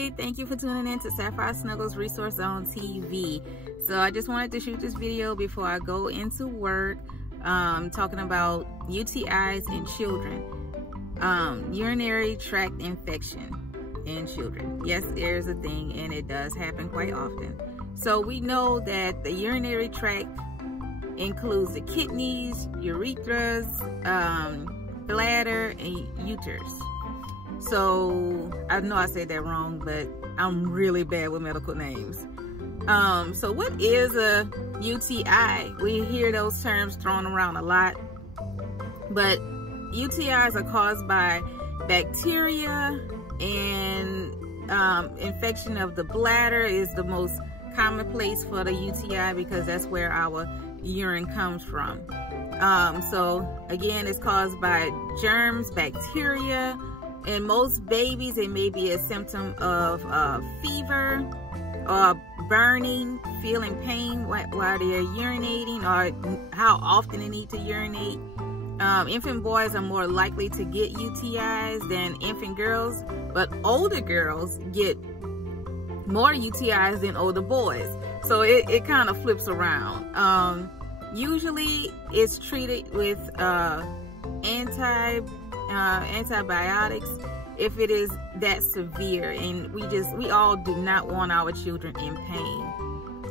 everybody, thank you for tuning in to Sapphire Snuggles Resource Zone TV. So I just wanted to shoot this video before I go into work, talking about UTIs in children, urinary tract infection in children. Yes, there's a thing, and it does happen quite often. So we know that the urinary tract includes the kidneys, urethras, bladder, and uterus. So I know I said that wrong, but I'm really bad with medical names. So what is a UTI? We hear those terms thrown around a lot, but UTIs are caused by bacteria, and infection of the bladder is the most common place for the UTI because that's where our urine comes from. So again, it's caused by germs, bacteria. In most babies, it may be a symptom of fever or burning, feeling pain while they're urinating, or how often they need to urinate. Infant boys are more likely to get UTIs than infant girls, but older girls get more UTIs than older boys. So it kind of flips around. Usually it's treated with antibiotics if it is that severe, and we all do not want our children in pain.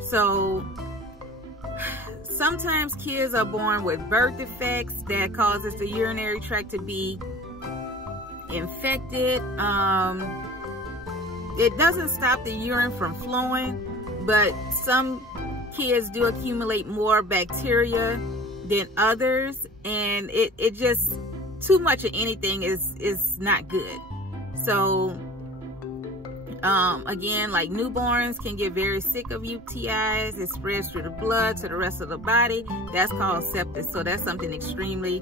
So sometimes kids are born with birth defects that causes the urinary tract to be infected. It doesn't stop the urine from flowing, but some kids do accumulate more bacteria than others, and it just, too much of anything is not good. So again, like newborns can get very sick of UTIs. It spreads through the blood to the rest of the body. That's called sepsis. So that's something extremely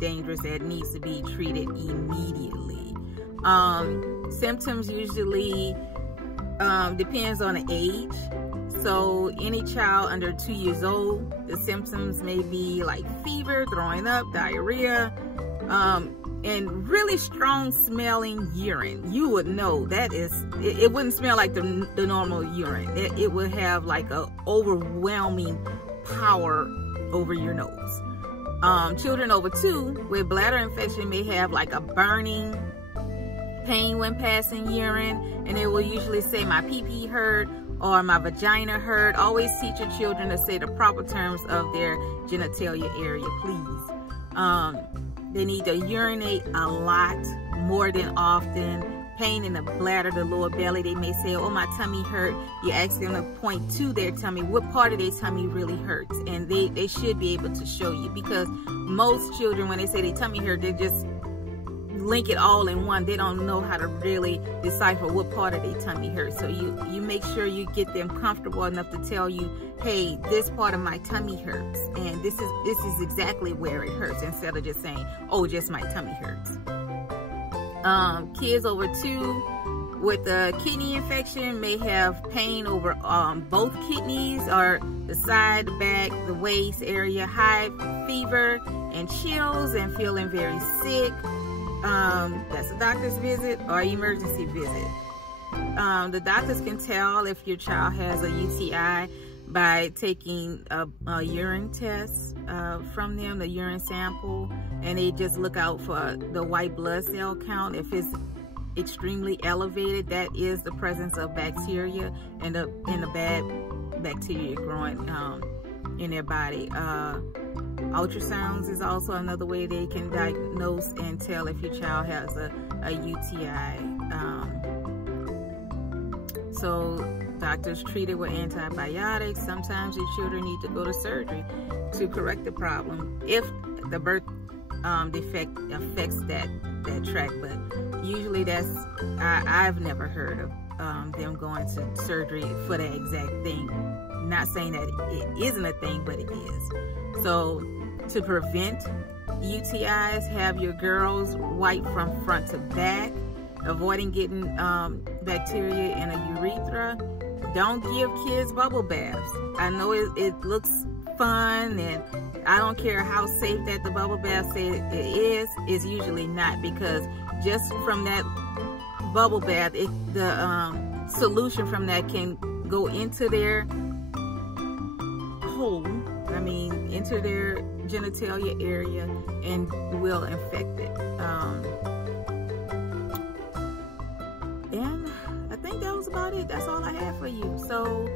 dangerous that needs to be treated immediately. Symptoms usually depends on the age. So any child under 2 years old, the symptoms may be like fever, throwing up, diarrhea, and really strong smelling urine. You would know that it wouldn't smell like the normal urine. It would have like a overwhelming power over your nose. Children over 2 with bladder infection may have like a burning pain when passing urine, and it will usually say my pee-pee hurt or my vagina hurt. Always teach your children to say the proper terms of their genitalia area, please. They need to urinate a lot, more than often. Pain in the bladder, the lower belly, they may say, oh, my tummy hurt. You ask them to point to their tummy, what part of their tummy really hurts, and they should be able to show you, because most children, when they say their tummy hurt, they just link it all in one. They don't know how to really decipher what part of their tummy hurts. So you make sure you get them comfortable enough to tell you, hey, this part of my tummy hurts, and this is exactly where it hurts, instead of just saying, oh, just my tummy hurts. Kids over 2 with a kidney infection may have pain over both kidneys, or the side, the back, the waist area, high fever and chills, and feeling very sick. That's a doctor's visit or emergency visit. The doctors can tell if your child has a UTI by taking a urine test from them, the urine sample, and they just look out for the white blood cell count. If it's extremely elevated, that is the presence of bacteria and the bad bacteria growing in their body. Ultrasounds is also another way they can diagnose and tell if your child has a UTI. So doctors treat it with antibiotics. Sometimes your children need to go to surgery to correct the problem if the birth defect affects that tract. But usually I've never heard of them going to surgery for that exact thing. Not saying that it isn't a thing, but it is. So to prevent UTIs, have your girls wipe from front to back, avoiding getting bacteria in a urethra. Don't give kids bubble baths. I know it looks fun, and I don't care how safe that the bubble bath say it is, it's usually not, because just from that bubble bath, the solution from that can go into their hole, into their genitalia area, and will infect it. And I think that was about it. That's all I have for you. So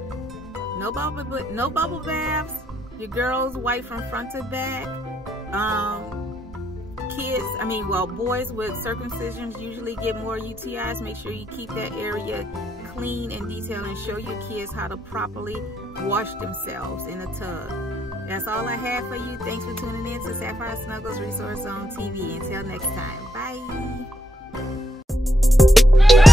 no bubble baths. Your girls wipe from front to back. Boys with circumcisions usually get more UTIs. Make sure you keep that area clean and detailed, and show your kids how to properly wash themselves in a tub. That's all I have for you. Thanks for tuning in to Sapphire Snuggles Resource Zone TV. Until next time, bye.